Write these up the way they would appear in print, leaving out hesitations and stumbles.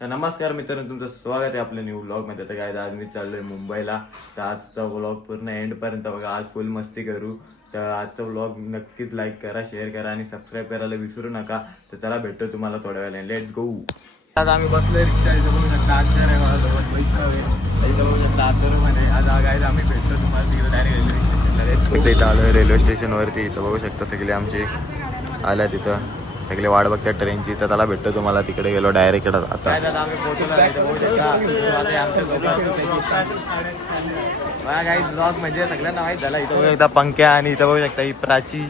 तर नमस्कार मित्रांनो, तुमचं स्वागत आहे आपल्या न्यू ब्लॉग मध्ये. तर काय आज मी चाललोय मुंबईला. तर आजचा ब्लॉग पूर्ण एंड पर्यंत बघा. आज फुल मस्ती करू. तर आजचा ब्लॉग नक्कीच लाईक करा, शेअर करा आणि सबस्क्राईब करायला विसरू नका. तर चला भेटतो तुम्हाला थोड्या वेळाने. Let's go. आज आम्ही बसलोय रिक्षा. इथं बघू शकता अक्षर आहे माझ्यासोबत, वैष्णव आहे. इथं बघू शकता आतमध्ये. आज गाईज आम्ही भेटतो तुम्हाला तिकडे डायरेक्ट रेल्वे स्टेशनला. इथं आलोय रेल्वे स्टेशनवरती. इथं बघू शकता सगळे आमचे आल्या तिथं. सगळे वाट बघतात ट्रेनची. तर त्याला भेटतो तुम्हाला तिकडे गेलो डायरेक्ट. आता आम्ही पोहोचलो काही ब्लॉग म्हणजे सगळ्यांना माहीत झाला. इथं बघू शकता पंख्या आणि इथं बघू शकता ही प्राची.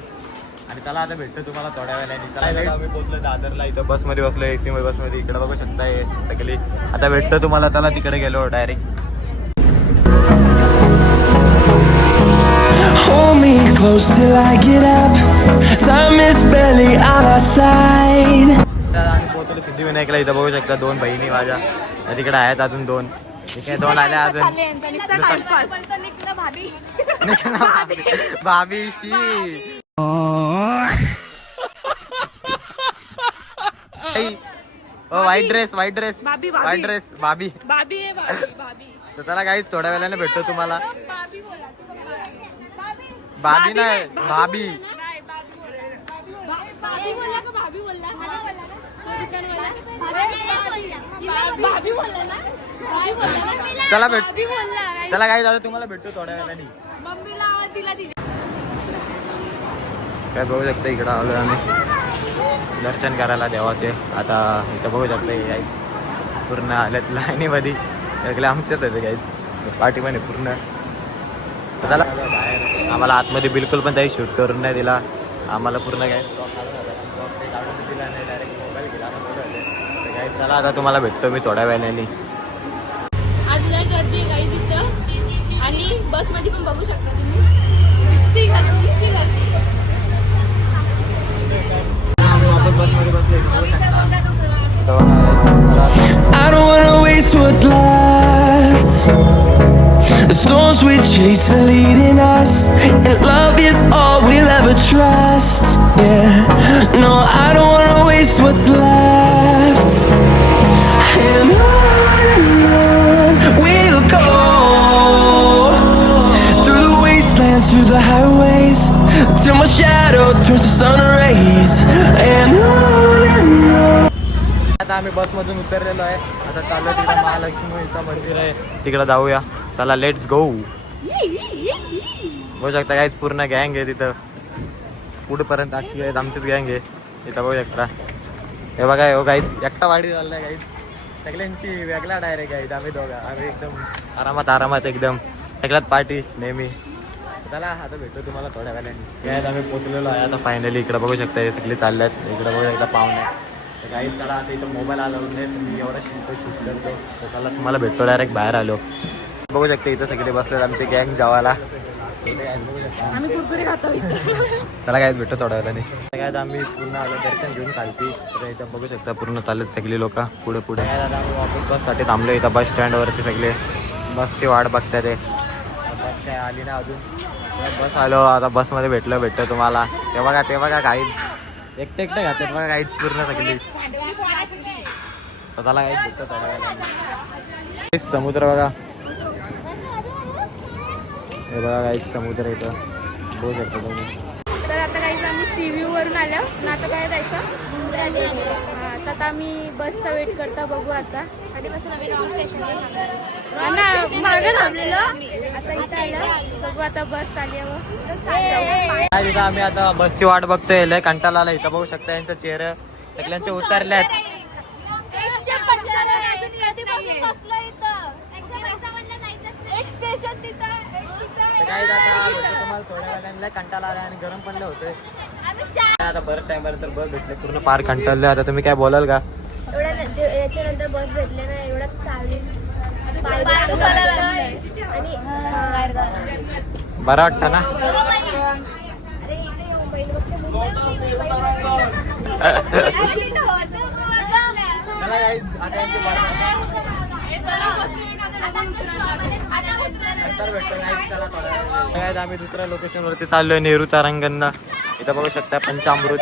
आणि त्याला आता भेटतो तुम्हाला थोड्या वेळाने. आम्ही पोहोचलो दादरला. इथं बसमध्ये बसलो, एसी बसमध्ये. इकडे बघू शकता हे सगळी. आता भेटतो तुम्हाला त्याला तिकडे गेलो direct. Hold me close till I get up. Time is barely on our side. आम्ही पोहोचलो सिद्धिविनायकला. इथं बघू शकता दोन बहिणी माझ्या. तिकडे आहेत अजून दोन. ठीक आहे, दोन आल्या अजून. भाभीशी व्हाईट ड्रेस व्हाईट ड्रेस भाभी. तर त्याला काही थोड्या वेळाने भेटतो तुम्हाला. भाभी नाही, भाभी. चला भेट. चला काही दादा तुम्हाला भेटतो थोड्या वेळाने. काय बघू शकता इकडं आलो आम्ही दर्शन करायला देवाचे. आता इथं बघू शकता हे पूर्ण आल्यात लाईनीमध्ये. सगळे आमच्याच आहे काही पाठी पण पूर्ण. त्याला बाहेर आम्हाला आतमध्ये बिलकुल पण काही शूट करून नाही दिला. आम्हाला पूर्ण काय दिला नाही, डायरेक्ट मोबाईल गेला. काय चला आता तुम्हाला भेटतो मी थोड्या वेळाने. आज लय गर्दी आहे काही तिथं. आणि बसमध्ये पण बघू शकता तुम्ही. नुसती गर्दी. I don't wanna waste what's left. The storms we chase are leading us, and love is all we'll ever trust. Yeah, no, I don't wanna waste what's left. And on we'll go, through the wastelands, through the highways, till my shadow turns to sun rays. And on. आता आम्ही बसमधून उतरलेलो आहे. आता चाललो तिकडे महालक्ष्मीचं मंदिर आहे, तिकडे जाऊया. चला लेट्स गो. बघू शकता काहीच पूर्ण गँग आहे तिथं. पुढपर्यंत अख्खी आहेत आमचीच गँग आहे. इथं बघू शकता. हे बघा हो काहीच एकटा वाढी चाललाय. काहीच सगळ्यांची वेगळा डायरेक्ट आहेत. आम्ही आम्ही एकदम आरामात एकदम सगळ्यात पार्टी नेहमी. चला आता भेटतो तुम्हाला थोड्या वेळाने. काय आम्ही पोचलेलो आहे आता फायनली. इकडे बघू शकता हे सगळे चालल्यात. इकडे बघू शकता पाहुणे. तर काही चला आता इथं मोबाईल अलाउड नाही. मी एवढा शूट करतो. तर त्याला तुम्हाला भेटतो डायरेक्ट बाहेर आलो. बघू शकता इथं सगळे बसलेत आमचे गँग जेवायला. आम्ही कुरकुरे खातो इथे. त्याला काय भेटतो थोड्या वेळाने. काय आम्ही पूर्ण आलो दर्शन घेऊन खालती. तर इथं बघू शकता पूर्ण चालत सगळी लोक पुढे पुढे. काय दादा आम्ही वापस बससाठी थांबलो इथं बस स्टँडवरती. सगळे बसची वाट बघतात. ते बस काय आली ना अजून. बस आलो आता. बसमध्ये भेटतो तुम्हाला. ते बघा काही एकटे घातात बघा काहीच पूर्ण सगळी. स्वतःला काहीच भेटतो थोड्या वेळाने. समुद्र बघा. हे बघा काहीच समुद्र इथं बघू शकता तुम्ही. तर आता काही आम्ही सी व्ह्यू वरून आलो. आता काय जायचं. आता आम्ही बसचा वेट करता. बघू आता. मागे थांबलेलो. आता इथं आलं. बघू आता बस आल्यावर. इथं आम्ही आता बसची वाट बघतोय. लय कंटाळा आला. इथं बघू शकता यांचं चेहरे सगळ्यांचे उतरल्यात. काय तुम्हाला थोड्या वेळाने कंटाळा आला आणि गरम पण होतोय. आता बरं टाइम तर बस भेटले. पूर्ण पार्क कंटाळले. आता तुम्ही काय बोलाल का. याच्यानंतर बस भेटले ना एवढं चालेल. बरं वाटतं ना. आम्ही दुसऱ्या लोकेशन वरती चाललोय. नेहरू तारांगणला. इथं बघू शकता पंचामृत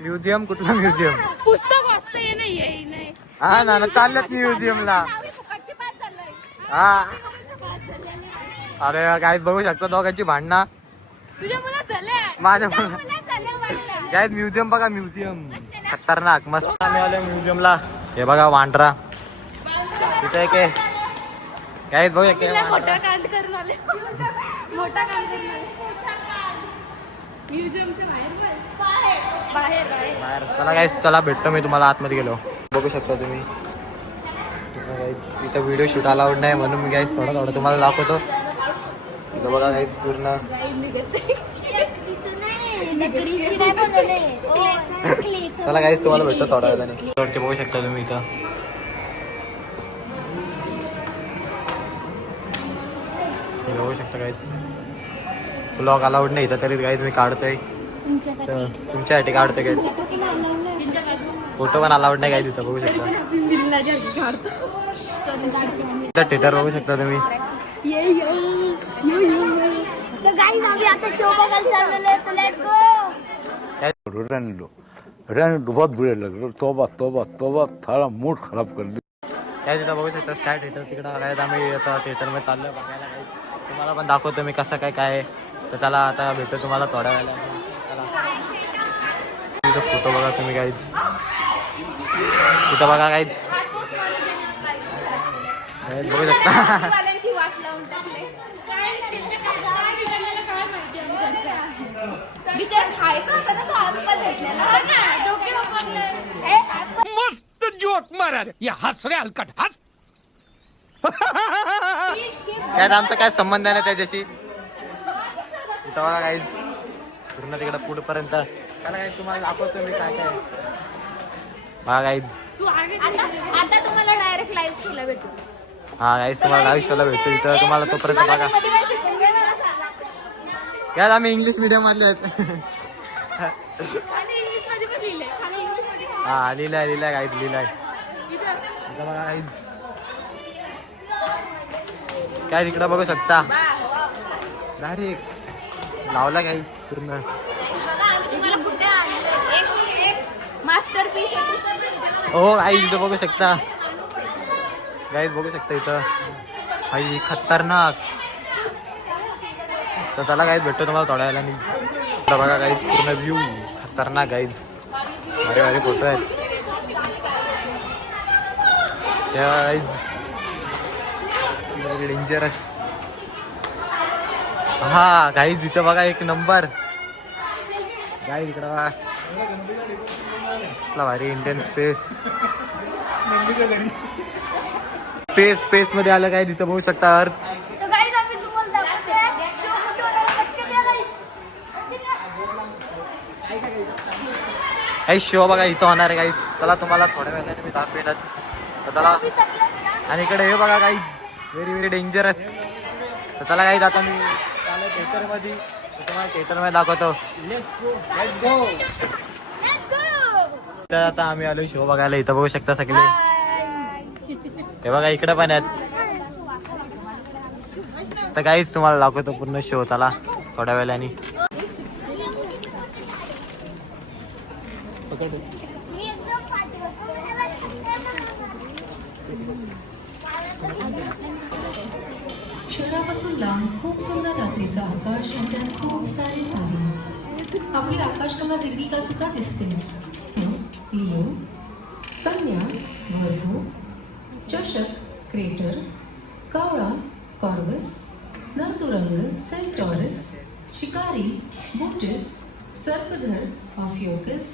म्युझियम. कुठला म्युझियम. पुस्तक वाचता ये नाही. हा ना चाललेत म्युझियमला. हा अरे गाईज बघू शकता दोघांची भांडणं. तुझ्या मुलात झाले माझ्या गाईज म्युझियम बघा, म्युझियम खतरनाक मस्त. आम्ही आलो म्युझियमला. हे बघा वांढरा तिथे एक गाईज बघू शकते. मोठा कांड करून आले. मोठा कांड करून आले. म्युझियमच्या बाहेर बाहेर बाहेर चला गाईज, चला भेटतो मी तुम्हाला आतमध्ये गेलो. बघू शकता तुम्ही इथं व्हिडिओ शूट अलाउड नाही म्हणून मी गाईज थोडं थोडं तुम्हाला दाखवतो. इथं बघा गाईज पूर्ण. चला गाईज तुम्हाला भेटतो थोड्या वेळाने. बघू शकता तुम्ही इथं बघू शकता गाईज. ब्लॉग अलाउड नाही इथं तरी गाईज मी काढतोय. तर तुमच्यासाठी काढतोय गाईज. फोटो पण अलाउड नाही गाईज इथं बघू शकता. इथं थिएटर बघू शकता तुम्ही. बहुत बुरे लग रहे. तोबा तोबा तोबा थारा मूड खराब कर दी. काय तिथं बघू शकता स्काय थिएटर तिकडं आलाय. आम्ही आता थिएटरमध्ये चाललोय बघायला. काही तुम्हाला पण दाखवतो मी कसं काय काय. तर त्याला आता भेटतो तुम्हाला थोड्या वेळेला. तिथं फोटो बघा तुम्ही काहीच. तिथं बघा काहीच बघू शकता. मस्त जोक मारा रे. या हस रे हलकट हस. काय आमचा काय संबंध नाही त्याच्याशी. इथं बघा काहीच पूर्ण तिकडं पुढपर्यंत. त्याला काही तुम्हाला दाखवतो मी काय काय बघा काहीच. आता तुम्हाला डायरेक्ट लाईव्ह शोला भेटू. हा काहीच तुम्हाला लाईव्ह शोला भेटतो इथं. तुम्हाला तोपर्यंत बघा. यार आम्ही इंग्लिश मीडियम मधले आहेत. हा लिहिलाय काहीच लिहिलाय. इथं बघा काहीच काय तिकडं बघू शकता. डायरेक्ट लावला काही पूर्ण. मास्टर पीस हो आई इथं बघू शकता. गाईज बघू शकता इथं. आई खतरनाक. तर त्याला काहीच भेटतो तुम्हाला थोड्या वेळेला. इथं बघा काहीच पूर्ण व्ह्यू खतरनाक गाईज. भारी भारी फोटो आहेत गाईज. डेंजरस. हा गाईज इथं बघा एक नंबर. गाईज इकडं बघा कसला भारी इंडियन स्पेस. स्पेस मध्ये आलं काय तिथं बघू शकता. अर्थ काही शो बघा इथं होणार आहे काहीच. त्याला तुम्हाला थोड्या वेळाने मी दाखवेनच. तर त्याला आणि इकडे हे बघा काही व्हेरी डेंजरस. तर त्याला काही आता मी थिएटरमध्ये तुम्हाला थिएटरमध्ये दाखवतो. तर आता आम्ही आलो शो बघायला. इथं बघू शकता सगळे. हे बघा इकडे पण आहेत. तर काहीच तुम्हाला दाखवतो पूर्ण शो. चला थोड्या वेळाने. शहरापासून लांब खूप सुंदर रात्रीचा आकाश आणि त्यात खूप सारे तारे. आपली आकाशगंगा दीर्घिका सुद्धा दिसते. लिओ, कन्या, व्हर्गो, चषक, क्रेटर, कावळा, कॉर्वस, नर्दुरंग, सेंटॉरस, शिकारी, बुटिस, सर्पधर, ऑफियोकस,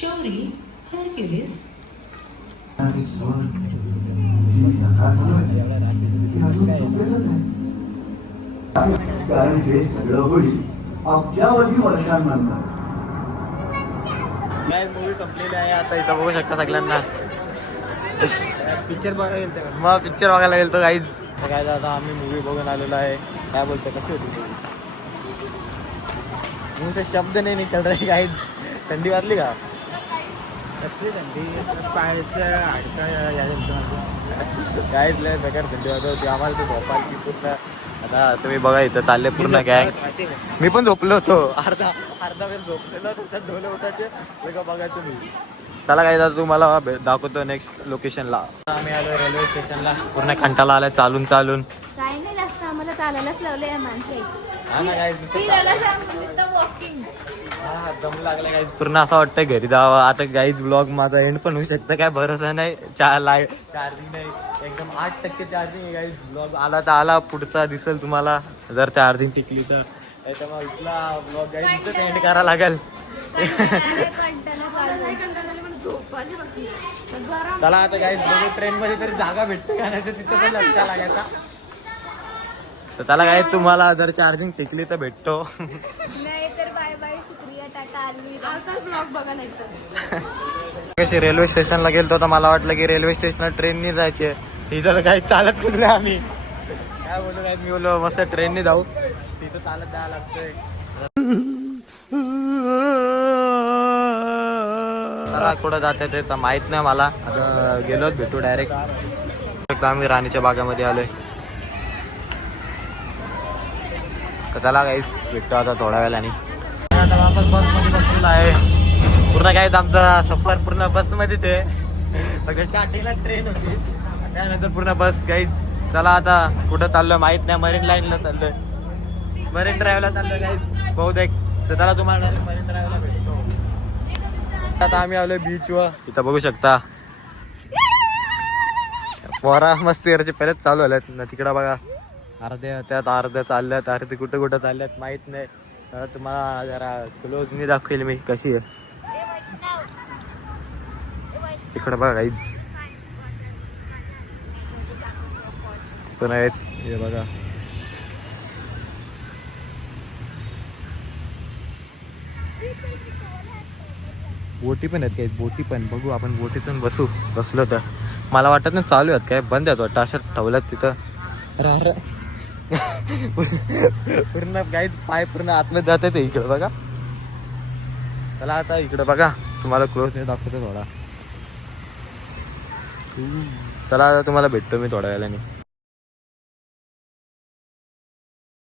शौरी, हर्क्युलिस. कारण हे सगळं होईल अब्जावधी वर्षांनंतर. मूवी संपलेली आहे आता. इथं बघू शकता सगळ्यांना. पिक्चर बघायला मग पिक्चर बघायला गेलो काहीच. काय आता आम्ही मूवी बघून आलेलो आहे. काय बोलतो कशी होती मूवी. मुझे शब्द नाही निकल रहे काहीच. थंडी वाजली का. थंडी पायाचं काहीच लय बेकार थंडी वाजत होती आम्हाला. ते झोपायची पूर्ण. आता तुम्ही बघा इथं चालले पूर्ण गँग. मी पण झोपलो होतो. अर्धा वेळ झोपलेलो. ढोले उठायचे वेगळं बघायचं मी. चला काय दादा तुम्हाला दाखवतो नेक्स्ट लोकेशनला. आम्ही आलो रेल्वे स्टेशनला. पूर्ण कंटाळा आलाय चालून चालून. काय नाही जास्त आम्हाला चालायलाच लावलंय माणसे. हा ना काय वॉकिंग. हा दम लागला गाईज. पूर्ण असं वाटतंय घरी जावं. आता गाईज ब्लॉग माझा एंड पण होऊ शकतं काय भरोसा नाही. चार्जिंग नाही एकदम 8% चार्जिंग आहे गाईज. ब्लॉग आला तर आला पुढचा दिसेल तुम्हाला जर चार्जिंग टिकली तर. त्याच्यामुळे इथला ब्लॉग गाईज इथंच एंड करायला लागेल. चला आता गाईज बघू ट्रेन मध्ये तरी जागा भेटते का नाही तर तिथं पण लटका लागायचा. तर त्याला काय तुम्हाला जर चार्जिंग टिकली तर भेटतो. नाही तर बाय बाय शुक्रिया टाटा आली. आता ब्लॉग बघा नाही तर. कशी रेल्वे स्टेशनला गेलतो तर मला वाटलं की रेल्वे स्टेशनला ट्रेननी जायचे. तिथं काही चालत फिरलो आम्ही. काय बोलू काय मी बोललो मस्त ट्रेननी जाऊ. तिथं चालत जायला लागतंय. कुठं जाते ते माहित नाही मला. आता गेलोच भेटू डायरेक्ट. आम्ही राणीच्या बागामध्ये आलोय. चला गाईस भेटतो आता थोड्या वेळाने. आता वापस बसमध्ये बसलेला आहे. पूर्ण काय आमचा सफर पूर्ण बसमध्येच आहे. स्टार्टिंगला ट्रेन होती त्यानंतर पूर्ण बस गाईज. चला आता कुठं चाललोय माहित नाही. मरीन लाईनला चाललोय. मरीन ड्राईव्हला चाललोय गाईज बहुतेक. तर त्याला तुम्हाला डायरेक्ट मरीन ड्राईव्हला भेटतो. आता आम्ही आलोय बीचवर. इथं बघू शकता पोरा मस्ती करायचे पहिलेच चालू आल्यात ना. तिकडं बघा अर्ध्या त्यात अर्ध्या चालल्यात. अर्धे कुठं कुठं चालल्यात माहित नाही. तर तुम्हाला जरा क्लोजनी दाखवेल मी कशी आहे. तिकडं बघा काहीच पण आहेच. हे बघा बोटी पण आहेत काही. बोटी पण बघू आपण. बोटीतून बसलो तर मला वाटत नाही चालू आहेत काय बंद आहेत वाटतं. अशा ठेवल्यात तिथं. पूर्ण गाईत पाय पूर्ण आतमध्ये जात आहे. इकडं बघा. चला आता इकडं बघा तुम्हाला क्लोज नाही दाखवतो थोडा. चला आता तुम्हाला भेटतो मी थोड्या वेळाने.